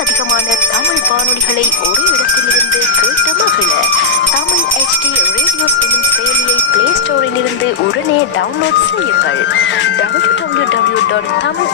அதிகமான தமிழ் வானொலிகளை ஒரு இடத்திலிருந்து கேட்டு மகிழ தமிழ் HD ரேடியோஸ் எனும் செயலியை பிளே ஸ்டோரில் இருந்து உடனே டவுன்லோட் செய்யுங்கள். www.tamil